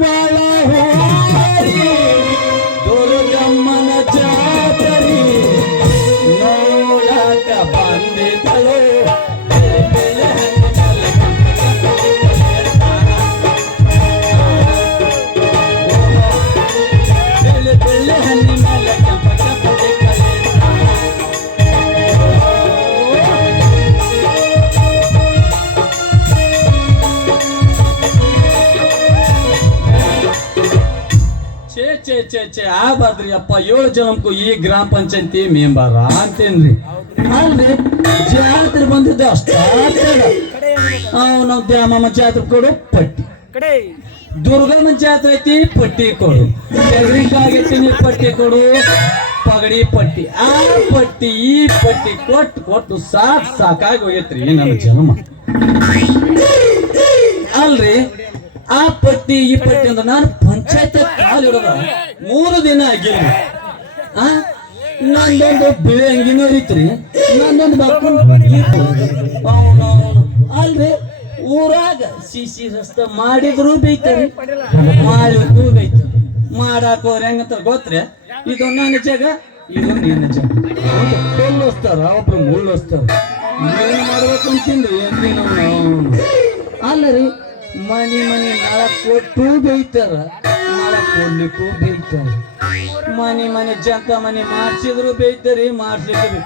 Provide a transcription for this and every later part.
ದಾಸವಾಳ ಹೋರಿ ದುರ್ಗಮ್ಮನ ಜಾತ್ರಿ ನೋಡಕ ಬಂದಿದ್ದಳು ಚೇ ಆಗ್ಬಾರ್ದ್ರಿ ಅಪ್ಪ 7 ಜನಕ್ಕೂ ಈ ಗ್ರಾಮ ಪಂಚಾಯತಿ ಮೆಂಬರ್ ಅಂತೇನ್ರಿ ಅಲ್ರಿ ಜಾತ್ರೆ ಬಂದಿದ್ದ ಅಷ್ಟ ನಾವು ದ್ಯಾಮಮ್ಮ ಜಾತ್ರೆ ಕೊಡು ಪಟ್ಟಿ ದುರ್ಗಮ್ಮ ಜಾತ್ರೆ ಐತಿ ಪಟ್ಟಿ ಕೊಡು ತೆಗರಿಕಾಗೈತಿ ಪಟ್ಟಿ ಕೊಡು ಪಗಡಿ ಪಟ್ಟಿ ಆ ಪಟ್ಟಿ ಈ ಪಟ್ಟಿ ಕೊಟ್ಟು ಸಾಕಾಗಿ ಹೋಗೈತ್ರಿ ನನ್ನ ಜನ್ಮ ಅಲ್ರಿ ಆ ಪಟ್ಟಿ ಈ ಪಟ್ಟಿ ಅಂದ್ರೆ ನಾನು ಪಂಚಾಯತ್ ಕಾಲಿಡೋದ 3 ದಿನ ಆಗಿಲ್ಲ ನಂದೊಂದು ಬಿಳಿ ಅಂಗಿನೂ ಐತ್ರಿ ನಂದೊಂದು ಅಲ್ರಿ ಊರಾಗ ಸಿಸಿ ರಸ್ತೆ ಮಾಡಿದ್ರು ಬೈತಾರಿ ಮಾಡಿದ್ರು ಬೈತಾರ ಮಾಡಾಕ ಅವ್ರ ಹೆಂಗಂತ ಗೊತ್ತ್ರಿ ಇದು ನನ್ನ ಜಾಗ ಇದು ನಿನ್ನ ಜಾಗ ಕೊಲ್ಲೋಸ್ತಾರ ಒಬ್ರು ಮುಳ್ಳೋಸ್ತಾರ ಏನ್ ಮಾಡ್ಬೇಕು ಅಂತಿಂದ್ರಿ ಅಲ್ಲರಿ ಮನಿ ನಾಳ ಕೊಟ್ಟು ಬೈತಾರ ನಾಳ ಕೊಡ್ಲಿಕ್ಕೂ ಬೈತಾರ ಮನಿ ಜಂತ ಮನಿ ಮಾಡ್ಸಿದ್ರು ಬೈತಾರಿ ಮಾಡ್ಸಿದ್ರು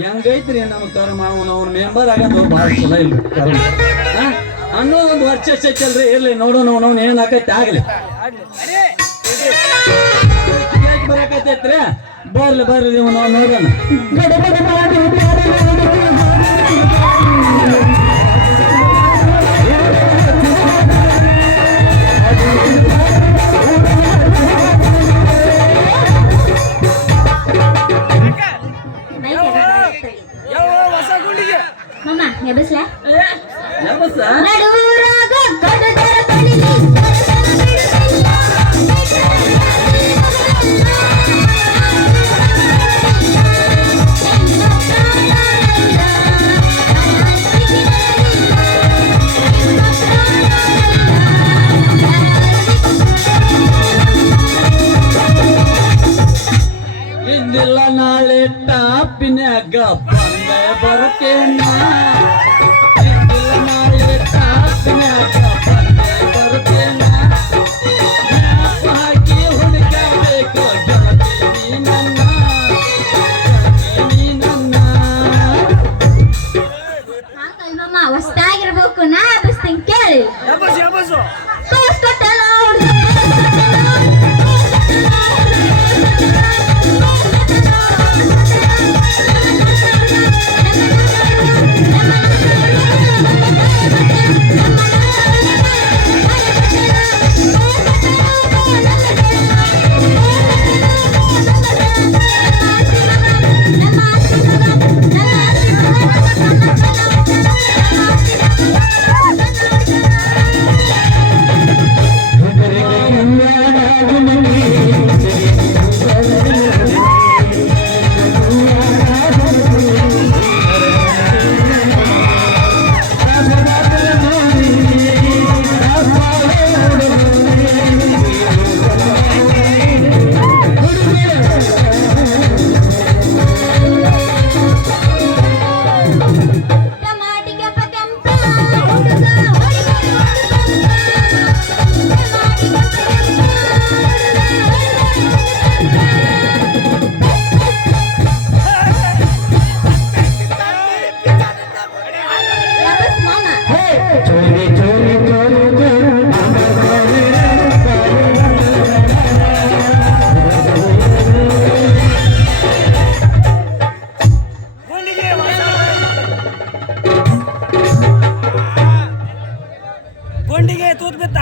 ಹೆಂಗೈತ್ರಿ ನಮ್ಮ ಕರ್ಮ ಅವ್ನ ಮೆಂಬರ್ ಆಗೋದು ಭಾಳ ಚಲೋ ಇಲ್ರಿ ಕರ್ಮ ಅನ್ನೋ ಒಂದು ವರ್ಷ ಚಲ್ರಿ ಇರ್ಲಿ ನೋಡೋಣ ಅವ್ನ ಏನ್ ಆಕೈತಿ ಆಗ್ಲಿ ಬರಕತ್ತೈತ್ರಿ ಬರ್ಲಿ ನೀವು ನಾವು ನೋಡೋಣ ಇಂದಿಲ್ಲ ನಾಳೆ ಟಾಪಿನ್ಯಾಗ ಬಂದೆ ಬರ್ತೇನ ಇಂದಿಲ್ಲ ನಾಳೆ ಟಾಪಿನ್ಯಾಗ ಬಂದೆ ಬರ್ತೇನ ಹಾಕಿ ಹುಡುಕಬೇಕು ಜಾತಿ ನನ್ನ ಹೊಸ್ತಾಗಿರ್ಬೇಕು ನಾ ಬಸ್ತೀನಿ ಕೇಳಿ ಗುಂಡಿಗೆ ತೂತ್ ಬಿತ್ತ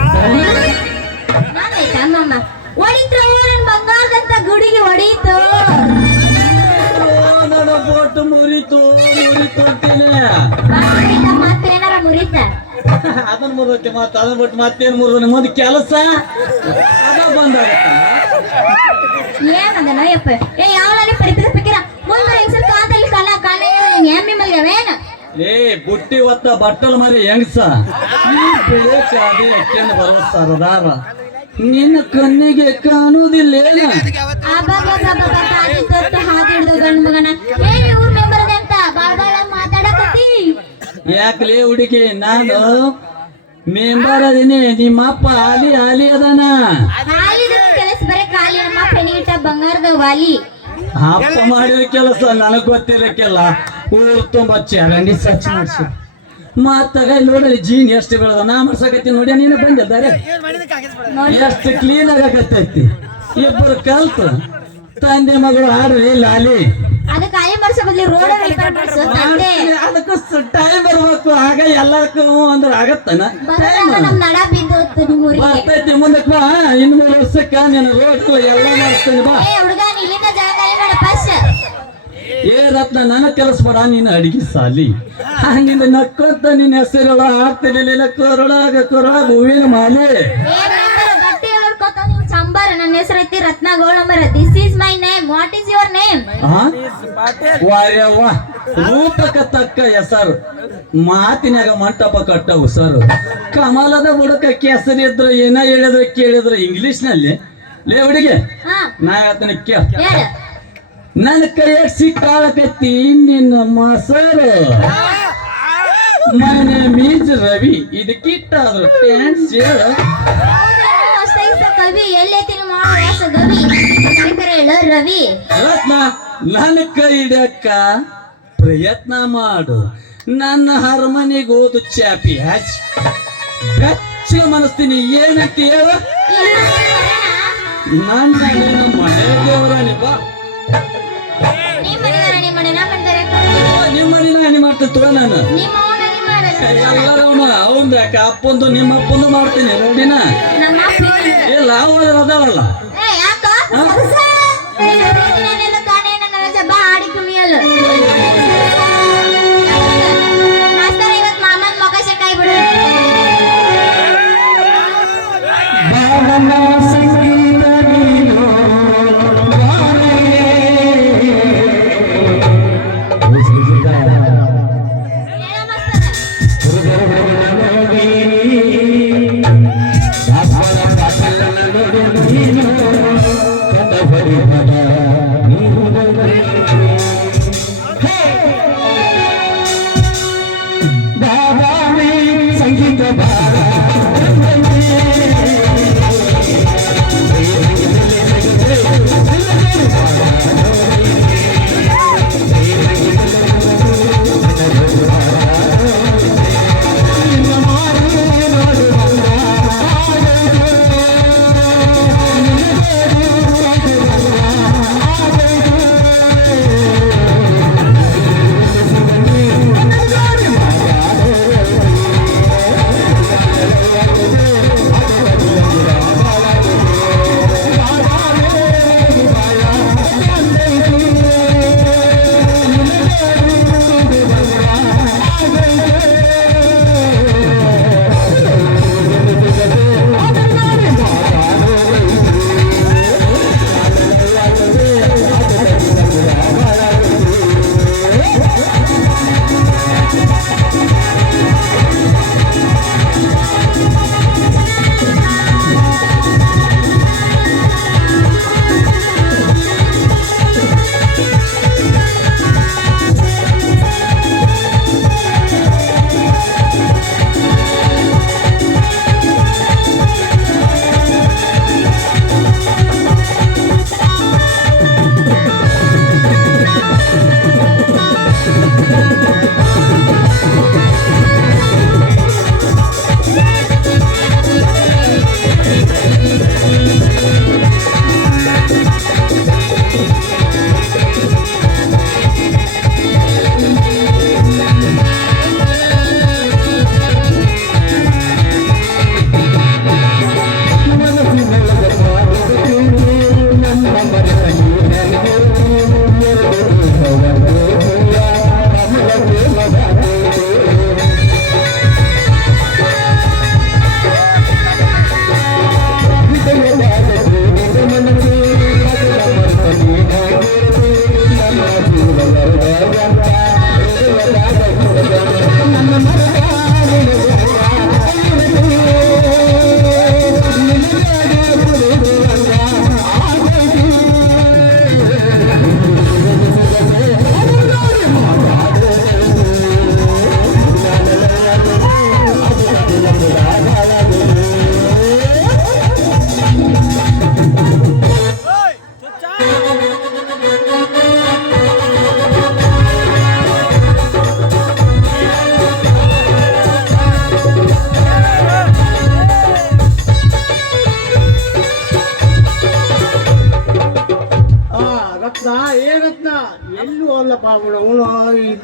ಬಂಗಾರದಂತ ಗುಡಿಗೆ ಹೊಡೀತು ನನ್ನ ಬೋಟ್ ಮುರಿತು ಮತ್ತೇನಾರ ಮುರಿತ ಅದನ್ನ ಮುರಕ್ಕೆ ಮತ್ತೆ ಅದನ್ನ ಬಿಟ್ಟು ಮತ್ತೇನ್ ಮುರಿದ ಮುಂದೆ ಕೆಲಸ ಅದ ಬಂದಾಗತ್ತ ಏನದ ಯಪ್ಪ ಯಾವಲ್ಲಿ ಪರಿಪದ ಬೇಕಿರ ಮುಂದೆ ಹೆಂಗಸರ್ ಕಾದಲ್ಲಿ ಕಾಲ ಎಮ್ಮಿ ಮಲ್ಯವೇನ ಏ ಬುಟ್ಟಿ ಒತ್ತ ಬಟ್ಟಲ್ ಮರಿ ಹೆಂಗಸ ಈ ಬೆಳೆ ಚಾದಿ ಅಕ್ಕಿಯನ್ನು ಬರುವ ಸರದಾರ ನಿನ್ನ ಕಣ್ಣಿಗೆ ಕಾಣುವುದಿಲ್ಲ ದೊಡ್ಡ ಹಾದಿ ಹಿಡ್ದ ಗಂಡು ಮಗನ ಏನ್ ಇವ್ರ ಮೆಂಬರ್ ಅಂತ ಬಾಳ ಮಾತಾಡಕತ್ತಿ ಯಾಕಲೇ ಹುಡುಗಿ ನಾನು ಮೆಂಬರ್ ಅದೀನಿ ನಿಮ್ಮ ಅಪ್ಪ ಆಲಿ ಆಲಿ ಅದಾನ ಹಾಲಿದ ಕೆಲಸ ಬರೀ ಖಾಲಿ ನಮ್ಮ ಪೆನಿಗಿಟ್ಟ ಬಂಗಾರದ ವಾಲಿ ಅಪ್ಪ ಮಾಡಿದ ಕೆಲಸ ನನಗ್ ಗೊತ್ತಿರಕ್ಕೆಲ್ಲ ಊರು ತುಂಬಾ ಚರಂಡಿ ಸ್ವಚ್ಛ ಮಾಡಿಸಿ ಮತ್ತಾಗ ನೋಡಲಿ ಜೀನ್ ಎಷ್ಟು ಬೆಳೆದ ನಾ ಮಾಡ್ಸಕತ್ತಿ ನೋಡಿ ನೀನು ಬಂದಿದ್ದಾರೆ ಎಷ್ಟು ಕ್ಲೀನ್ ಆಗಕತ್ತೈತಿ ಇಬ್ಬರು ಕಲ್ತು ತಂದೆ ಮಗಳು ಆಡ್ರಿ ಲಾಲಿ ಅದು ಖಾಲಿ ಮಾಡ್ಸೋ ಬದ್ಲಿ ರೋಡ್ ರಿಪೇರ್ ಮಾಡ್ಸೋ ತಂದೆ ಅದಕ್ಕೂ ಟೈಮ್ ಬರ್ಬೇಕು ಆಗ ಎಲ್ಲಕ್ಕೂ ಅಂದ್ರೆ ಆಗತ್ತನ ಬರೋದಾಗ ನಮ್ ನಡ ಬಿದ್ದು ನಿಮ್ಮೂರಿಗೆ ಬರ್ತೈತಿ ಮುಂದಕ್ಕೆ ಬಾ ಇನ್ನು 3 ವರ್ಷಕ್ಕ ನೀನು ರೋಡ್ ಎಲ್ಲ ಮಾಡ್ತೇನೆ ಬಾ ಏ ಹುಡುಗ ಇಲ್ಲಿಂದ ಜಾಗ ಬೇಡ ಫಸ್ಟ್ ಏ ರತ್ನ ನನ್ನ ಕೆಲಸ ಬೇಡ ನೀನು ಅಡಿಗೆ ಸಾಲಿ ನಿನ್ನ ನಕ್ಕೊಂತ ನಿನ್ನ ಹೆಸರುಳ ಆಗ್ತಿರ್ಲಿಲ್ಲ ಕೊರಳಾಗ ಹೂವಿನ ಮಾಲೆ ಗಟ್ಟಿ ಹೇಳ್ಕೊತ ನೀವು ಚಂಬಾರ ನನ್ನ ಹೆಸರು ಐತಿ Ratna Golambara this is my name what is your name ವಾರ್ಯವ್ವ ರೂಪಕ ತಕ್ಕ ಹೆಸರು ಮಾತಿನಾಗ ಮಂಟಪ ಕಟ್ಟವು ಸರ್ ಕಮಲದ ಬುಡಕ ಕೆಸರಿದ್ರು ಏನ ಹೇಳಿದ್ರು ಕೇಳಿದ್ರು ಇಂಗ್ಲಿಷ್ ನಲ್ಲಿ ಲೇ ಹುಡುಗಿ ಹಾ ನಾ ಹೇಳ್ತಾನೆ ಕೇಳ ಹೇಳ ನನ್ನ ಕೈಯಾಗ ಸಿಕ್ಕಾಳಕತ್ತಿ ನಿನ್ನ ಮಸರು ಮೈ ನೇಮ್ ಈಸ್ ರವಿ ಇದಕ್ಕಿಟ್ಟಾದ್ರು ಟ್ಯಾನ್ಸ್ ಹೇಳು ಕವಿ ಎಲ್ಲೈತಿ ಮಾಡುವ ಗವಿ ಹೇಳು ರವಿ ರತ್ನ ನನ್ನ ಕೈ ಹಿಡ್ಯಕ್ಕ ಪ್ರಯತ್ನ ಮಾಡು ನನ್ನ ಹರಮನೆಗೆ ಓದು ಚಾಪಿ ಹಚ್ ಬೆಚ್ಚ ಮನಸ್ತೀನಿ ಏನಂತ ಹೇಳು ನನ್ನ ಮನೆ ದೇವರಾಣಿ ಬಾ ನಿಮ್ಮ ಮನೆ ನಾನಿ ಮಾಡ್ತಿತ್ತು ನಾನು ಎಲ್ಲರೂ ಅವನ್ ಅಪ್ಪಂದು ನಿಮ್ಮ ಅಪ್ಪಂದು ಮಾಡ್ತೀನಿ ನೋಡಿನ ಇಲ್ಲ ಅದಾವಲ್ಲ ಮಾಮನ್ ಮೊಕಶ ಕೈ ಬಿಡು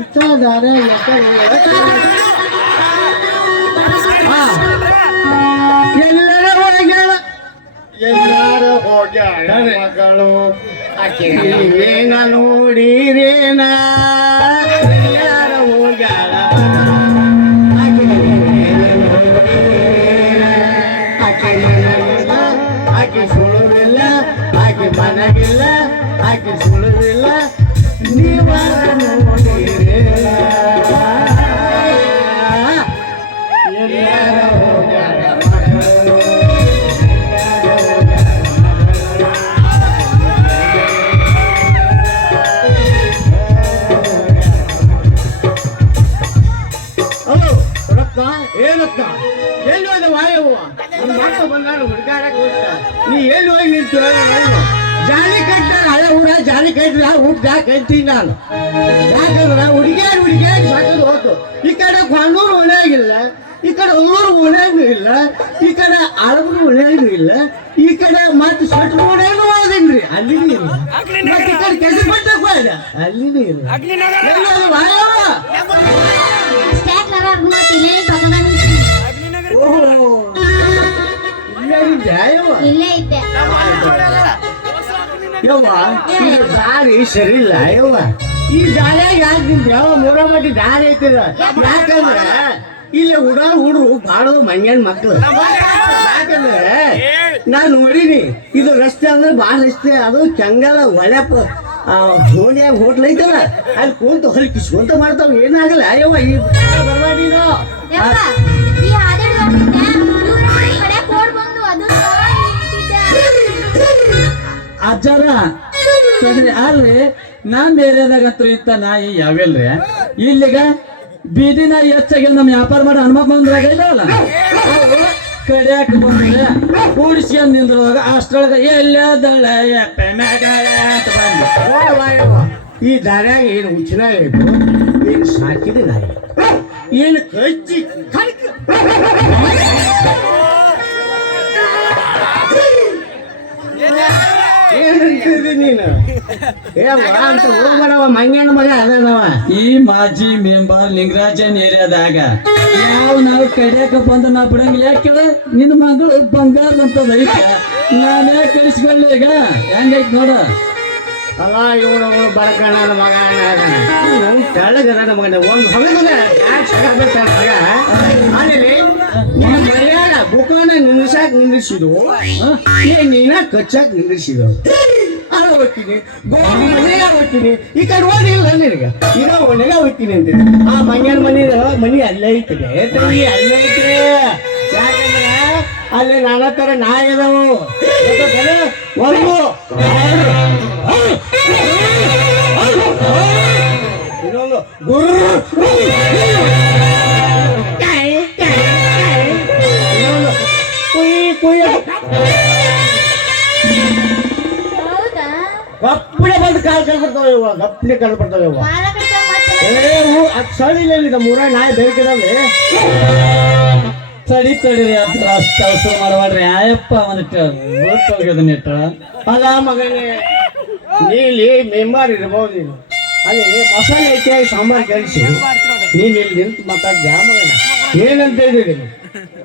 ಹುಚ್ಚಾದಾರ ಎಲ್ಲರ ಹೋಗ್ಯಾಳ ಎಲ್ಲಾರ ಹೋಗ್ಯಾಳ ಮಗಳು ಆಕೆನ ನೋಡಿರೇನ ಎಲ್ಲಾರ ಹೋಗ್ಯಾಳ ಆಕೆ ಸುಳುವಿಲ್ಲ ಆಕೆ ಮನಗಿಲ್ಲ ಆಕೆ ಸುಳುವಿಲ್ಲ ನೀವ ನೋಡಿರೇನ ಎಲ್ಲಾರ ಹೋಗ್ಯಾಳ ಮಗಳು ಏನಕ್ಕ ಎಲ್ಲಿ ಹೋದ ವಾಯವ್ವ ನಿಮ್ಮ ಮಕ್ಕಳು ಬಂದಾರು ಹುಡುಗಾಡಕ್ ಹೋಗ್ತ ನೀ ಎಲ್ಲಿ ಹೋಗಿ ನಿಂತು ಜಾಲಿ ಕಟ್ಟಾರ ಹಳೆ ಊರ ಜಾಲಿ ಕಟ್ಟಿಲ್ಲ ಊಟ ಕಟ್ತೀನಿ ನಾನು ಯಾಕಂದ್ರ ಹುಡುಗಿಯಾರು ಸಾಕೋದು ಹೋತು ಈ ಕಡೆ ಕೊಂಡೂರು ಒಣಗಿಲ್ಲ ಈ ಕಡೆ ಉಳ್ಳೂರು ಒಣಗೂ ಇಲ್ಲ ಈ ಕಡೆ ಅಳಬರು ಒಣಗೂ ಇಲ್ಲ ಈ ಕಡೆ ಮತ್ತೆ ಸೊಟ್ಟು ಒಣಗೂ ಹೋದೇನ್ರಿ ಅಲ್ಲಿನೂ ಇಲ್ಲ ಮತ್ತೆ ಈ ಕಡೆ ಕೆಲ್ಸ ಪಟ್ಟಕ್ಕೆ ಹೋದ ಅಲ್ಲಿನೂ ಇಲ್ಲ ಎಲ್ಲಿ ಹೋದ ವಾಯವ್ವ ಇಲ್ಲೇ ಇದ್ದೆ ಯವ್ವ ಇದು ದಾರಿ ಸರಿ ಇಲ್ಲ ಯವ್ವ ಈ ದಾರಿಯಾಗ ಯಾಕೆ ನಿಂತ್ರಿ ಯಾವ ಮೂರಮಟ್ಟಿ ದಾರಿ ಐತಿಲ್ಲ ಯಾಕಂದ್ರ ಇಲ್ಲಿ ಹುಡುಗರು ಬಾಳ ಮಂಗ್ಯಾನ್ ಮಕ್ಳು ಯಾಕಂದ್ರೆ ನಾನ್ ನೋಡಿನಿ ಇದು ರಸ್ತೆ ಅಂದ್ರೆ ಬಾಳ ರಸ್ತೆ ಅದು ಕೆಂಗಲ ಒಳ್ಳೆಪ್ಪ ಹೋಳಿಯಾಗ ಹೋಟ್ಲ್ ಐತಲ್ಲ ಅಲ್ಲಿ ಕುಂತ ಹೊಲಿ ಕಿಸ್ಕೊಂತ ಮಾಡ್ತಾವ ಏನಾಗಲ್ಲ ಅಯ್ಯವ್ವ ಈ ಬರ್ಬೇಡಿ ಈ ಹಾದಿಲ್ ಹೋಗ್ತಿದ್ದೆ ದೂರ ಈ ಕಡೆ ಕೋಡ್ ಬಂದು ಅದು ಅಜ್ಜಾರ ಸರಿ ಅಲ್ರಿ ನಮ್ ಏರಿಯಾದಾಗಂತೂ ಇಂತ ನಾಯಿ ಯಾವೆಲ್ರಿ ಇಲ್ಲಿಗ ಬೀದಿ ನಾಯಿ ಹೆಚ್ಚಾಗಿ ನಮ್ ವ್ಯಾಪಾರ ಮಾಡಿ ಹನುಮಪ್ಪ ಬಂದ್ರಾಗ ಇಲ್ಲವಲ್ಲ ಕಡಿಯಾಕ ಬಂದ್ರೆ ಕೂಡಿಸ್ಕೊಂಡ್ ನಿಂದ್ರುವಾಗ ಅಷ್ಟ್ರೊಳಗ ಎಲ್ಲದಳ ಅಂತ ಬಂದು ಈ ದಾರ್ಯಾಗ ಏನು ಉಚ್ಚಿನ ಆಯ್ತು ಏನು ಸಾಕಿದೆ ನಾಯಿ ಏನು ಕಚ್ಚಿ ಏನಂತಿದ್ದಿ ನೀನು ಅಂತ ಹೋಗ್ಬೇಡವ ಮಂಗ್ಯನ ಮಗ ಅದನವ ಈ ಮಾಜಿ ಮೆಂಬರ್ ಲಿಂಗರಾಜನ್ ಏರಿಯಾದಾಗ ನಾವು ಕಡಿಯಾಕ ಬಂದು ನಾ ಬಿಡಂಗಿಲ್ಲ ಯಾಕೆ ನಿನ್ನ ಮಗಳು ಬಂಗಾರ ಅಂತದ ಐತ ನಾನೇ ಕಳಿಸ್ಕೊಳ್ಳಿ ಈಗ ಹೆಂಗೈತ್ ನೋಡ ಅಲ್ಲ ಇವನು ಬಡಕಣ ಮಗ ತೆಳಗದ ಮಗನ ಒಂದು ಹೊಲಗದ ಮಗ ಆಮೇಲೆ ಮರ್ಯಾದ ಬುಕಾನ ನಿಲ್ಲಿಸಿದು ನೀನ ಕಚ್ಚಾಕ್ ನಿಲ್ಲಿಸಿದು ಅಲ್ಲ ಹೋಗ್ತೀನಿ ಮನೆಯ ಹೋಗ್ತೀನಿ ಈ ಕಡೆ ಓದಿಲ್ಲ ನಿನಗ ಈಗ ಒಣಗ ಹೋಗ್ತೀನಿ ಅಂತೀನಿ ಆ ಮಂಗ್ಯನ ಮನಿ ಅಲ್ಲೇ ಐತಿದೆ ತಂಗಿ ಅಲ್ಲೇ ಐತಿ ಯಾಕಂದ್ರೆ ಅಲ್ಲಿ ನಾನಾ ತರ ನಾಯಿ ಅದಾವು ಒಂದು ಇನ್ನೊಂದು ಗುರು ಇನ್ನೊಂದು ಕುಯ್ಯ ಹೌದಾ ಗಪ್ಪನೆ ಬಂದು ಕಾಲು ಕಳ್ಬಿಡ್ತಾವೆ ಇವ ಗಪ್ಪನೆ ಕಳ್ಬಿಡ್ತಾವೆ ಇವ ಕಾಲ ಬಿಡ್ತಾವ ಮತ್ತೆ ಅದು ಸಳಿಲ್ಲ ಮೂರ ನಾಯಿ ಬೇಕಿದಾವೆ ತಡೀರಿ ಅದ್ರ ಅಷ್ಟು ಕೆಲಸ ಮಾಡಬೇಡ್ರಿ ಆಯಪ್ಪ ಅವನಿಟ್ಟು ಹೋಗ್ಯದ ನೆಟ್ಟ ಅಲ್ಲ ಮಗನೇ ನೀಲಿ ಮೆಂಬರ್ ಇರ್ಬೋದು ನೀನು ಅಲ್ಲಿ ಮಸಾಲೆ ಐತೆ ಸಾಂಬಾರು ಕಳಿಸಿ ನೀನು ಇಲ್ಲಿ ನಿಂತು ಮಾತಾಡ್ದೆ ಆ ಮಗನ ಏನಂತ ಹೇಳಿದ್ರಿ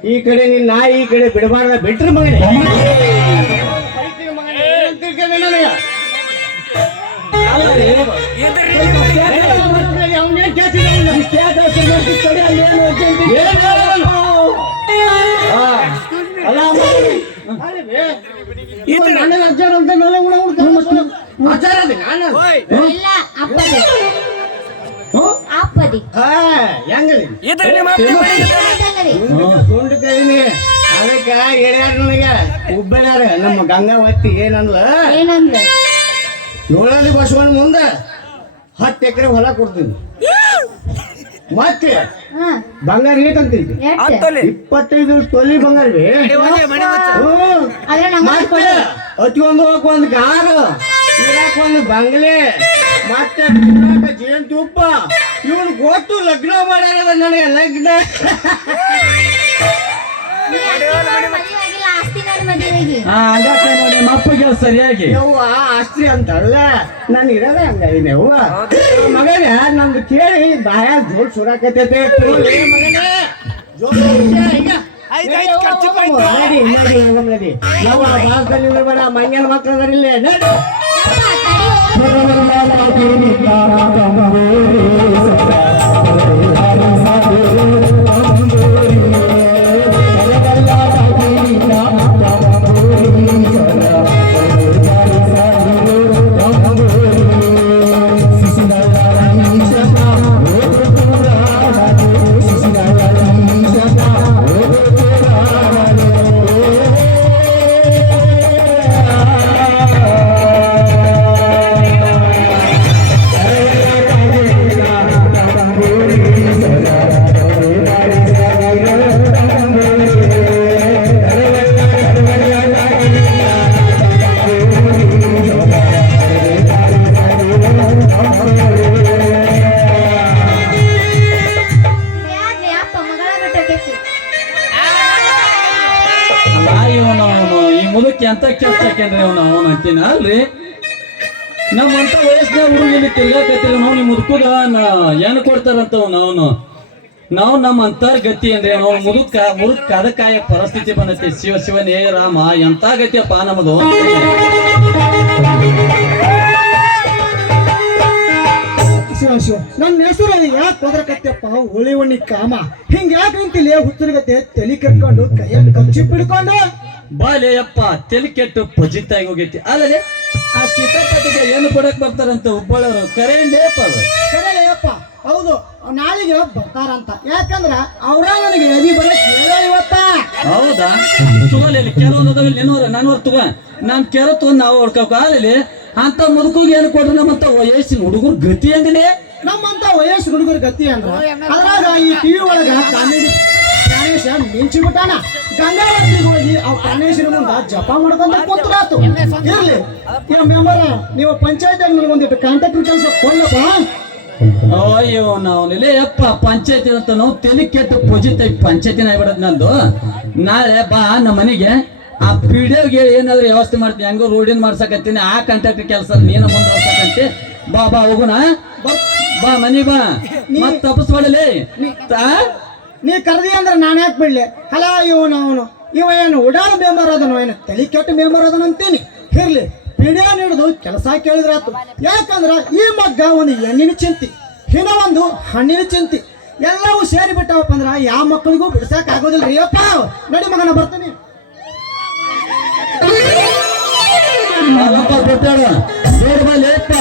ಈ ಕಡೆ ನೀನ್ ನಾಯಿ ಈ ಕಡೆ ಬಿಡಬಾರ್ದ ಬಿಟ್ರೆ ಮಗನೇ ಅವನೇ ಅಲ್ಲ ಇವ ನನ್ನ ಅಜ್ಜಾರ ಅಂತ ಅಜ್ಜಾರ ಇಲ್ಲ ಅಪ್ಪದಿ ಅಪ್ಪದಿ ಹೆಂಗದಿ ಅದಲ್ಲರಿ ದುಂಡು ಕರೀನಿ ಅದಕ್ಕ ಹೇಳ್ಯಾರ ನನಗ ಉಬ್ಬಳ್ಯಾರ ನಮ್ಮ ಗಂಗಾವತಿ ಏನಂದ್ಲ ಏನಂದ್ರೆ ಏಳಲ್ಲಿ ಬಸವಣ್ಣ ಮುಂದ 10 ಎಕರೆ ಹೊಲ ಕೊಡ್ತೀನಿ ಮತ್ತೆ ಹಾ ಬಂಗಾರ ಏಟ್ ಅಂತೀರಿ ಎಷ್ಟು 25 ತೊಲಿ ಬಂಗಾರ ಅದ್ರ ನಂಗೆ ಕೊಡು ಅತಿಗೊಂದು ಒಂದು ಕಾರು ಇರಾಕ್ ಒಂದು ಬಂಗ್ಲೆ ಮತ್ತೆ ಜೇನ್ ತುಪ್ಪ ಇವನು ಗೊತ್ತು ಲಗ್ನ ಮಾಡ್ಯಾರ ನನಗೆ ಲಗ್ನ ಮದುವೆ ಆಗಿಲ್ಲ ಆಸ್ತಿ ನೋಡಿ ಮದುವೆ ಆಗಿ ಹಂಗಾಕೆ ನೋಡಿ ನಿಮ್ಮ ಅಪ್ಪಗೆ ಸರಿಯಾಗಿ ಯವ್ವ ಆಸ್ತಿ ಅಂತಲ್ಲ ನಾನು ಇರೋದ ಹಂಗಾಗಿನಿ ಯವ್ವ ಮಗನೇ ನಂದು ಕೇಳಿ ಬಾಯ ಜೋಲ್ ಸುರಾಕತೈತೆ ಮಗನೇ ಜೋಲ್ ಈಗ ನಡಿ ನಡಿ ನಡಿ ಯವ್ವ ಭಾಗದಲ್ಲಿ ಬೇಡ ಮಂಗ್ಯಾನ ಮಕ್ಳು ಅದಾರಿಲ್ಲೇ ನಡಿ ಯಾರ್ಲಿ ಅಪ್ಪ ಮಗಳ ಬಿಟ್ಟೋಗೈತಿ ಅಲ್ಲ ಇವನು ಈ ಮುದಕ್ಕೆ ಅಂತ ಕೆಲ್ಸ ಹಾಕ್ಯಾನ್ರಿ ಅವನು ಅಂತೀನಿ ಅಲ್ರಿ ನಮ್ಮಂತ ವಯಸ್ಸಿನ ಹುಡುಗಿಲಿ ತಿರ್ಗಾಕತ್ತಿಲ್ಲ ನಾವು ನಿಮ್ಮ ಮುದುಕುಗ ಏನು ಕೊಡ್ತಾರಂತ ಅವನು ನಾವು ನಮ್ಮ ಅಂತಾರ ಗತಿ ಅಂದ್ರೆ ನಾವು ಮುದುಕ್ ಅದಕ್ಕಾಯ ಪರಿಸ್ಥಿತಿ ಬಂದೈತಿ ಶಿವ ಶಿವನೇ ರಾಮ ಎಂತ ಗತಿಯಪ್ಪ ನಮ್ಮದು ಶಿವ ಶಿವ ನನ್ನ ಹೆಸರು ಯಾಕೆ ಹೋದ್ರಕತ್ತಪ್ಪ ಹುಳಿ ಉಣ್ಣಿ ಕಾಮ ಹಿಂಗ ಯಾಕೆ ನಿಂತಿಲ್ಲ ಹುತ್ತರಿಗತ್ತೆ ತಲೆ ಕರ್ಕೊಂಡು ಕೈಯಲ್ಲಿ ಕಚ್ಚಿ ಬಿಡ್ಕೊಂಡು ಬಾಲೆ ಅಪ್ಪ ತೆಲಿ ಕೆಟ್ಟು ಪಜಿತಾಗಿ ಹೋಗೈತಿ ಅಲ್ಲದೆ ಆ ಚಿತ್ರಪಟಿಗೆ ಏನು ಕೊಡಕ್ ಬರ್ತಾರಂತ ಹುಬ್ಬಳ್ಳವರು ಕರೆಯಲೇಪ ಅದು ಸರಿಯಪ್ಪ ಹೌದು ನಾಳೆಗೆ ಬರ್ತಾರಂತ ಯಾಕಂದ್ರ ಅವ್ರ ನನಗೆ ಎದಿ ಬರಕ್ ಹೇಳ ಇವತ್ತ ಹೌದಾ ತಗೋಲಿ ಕೆಲವೊಂದು ಅದಾವಿಲ್ಲ ಏನೂರ ನಾನೂರು ತಗೋ ನಾನು ಕೆರ ತಗೊಂಡ್ ನಾವು ಹೊಡ್ಕೋಕ ಆಗಲಿ ಅಂತ ಮುದುಕಿಗೆ ಏನು ಕೊಡ್ರಿ ನಮ್ಮಂತ ವಯಸ್ಸಿನ ಹುಡುಗರು ಗತಿ ಅಂದಿಲೆ ನಮ್ಮಂತ ವಯಸ್ಸು ಹುಡುಗರ ಗತಿ ಅಂದ್ರ ಅದ್ರಾಗ ಈ ಟಿವಿ ಒಳಗ ಕಾಮಿಡಿ ಪ್ರಾಣೇಶ ಮಿಂಚಿ ಬಿಟ್ಟಾನ ಗಂಗಾವತಿಗೆ ಹೋಗಿ ಆ ಪ್ರಾಣೇಶನ ಮುಂದ ಜಪ ಮಾಡ್ಕೊಂತ ಕೂತ್ರಾತು ಇರ್ಲಿ ಮೆಂಬರ ನೀವು ಪಂಚಾಯತ್ ಒಂದಿಟ್ಟು ಕಾಂಟ್ರಾಕ್ಟರ್ ಕೆಲಸ ಕೊಡ್ಲಪ್ಪ ಅಯ್ಯೋ ನಾವು ಯಪ್ಪ ಪಂಚಾಯತಿ ಅಂತ ನಾವು ತೆಲಿ ಕೆಟ್ಟು ಪೂಜಿತ ಪಂಚಾಯತಿನ ಆಗ್ಬಿಡದ್ ನಂದು ನಾಳೆ ಬಾ ನಮ್ಮ ಮನೆಗೆ ಆ ಪಿಡಿಯೋಗೆ ಏನಾದ್ರು ವ್ಯವಸ್ಥೆ ಮಾಡ್ತೀನಿ ಹೆಂಗೋ ರೋಡಿನ ಮಾಡ್ಸಕತ್ತೀನಿ ಆ ಕಾಂಟ್ರಾಕ್ಟರ್ ಕೆಲಸ ನೀನು ಮುಂದೆ ಹೋಗ್ಸಕಂತಿ ಬಾ ಬಾ ಹೋಗುಣ ಬಾ ಮನಿ ಬಾ ಮತ್ ತಪಸ್ ಮಾಡಲಿ ನೀ ಕರ್ದಿ ಅಂದ್ರೆ ನಾನು ಯಾಕೆ ಬಿಡ್ಲಿ ಅಲ್ಲ ಇವ ಏನು ಉಡಾಳ ಮೆಂಬರ್ ಅದನೋ ಏನು ತಲೆ ಕೆಟ್ಟ ಮೆಂಬರ್ ಅದನ ಅಂತೀನಿ ಇರ್ಲಿ ಪಿಡಿಯೋ ಹಿಡಿದು ಕೆಲಸ ಕೇಳಿದ್ರಾತು ಯಾಕಂದ್ರ ಈ ಮಗ್ಗ ಒಂದು ಹೆಣ್ಣಿನ ಚಿಂತಿ ಹಿನ ಒಂದು ಹಣ್ಣಿನ ಚಿಂತಿ ಎಲ್ಲವೂ ಸೇರಿ ಬಿಟ್ಟವಪ್ಪ ಅಂದ್ರ ಯಾವ ಮಕ್ಕಳಿಗೂ ಬಿಡ್ಸಕ್ ಆಗೋದಿಲ್ಲ ರೀ ಅಪ್ಪ ನಡಿ ಮಗನ ಬರ್ತೀನಿ ಬೇಡ ಬಾ ಲೇಪ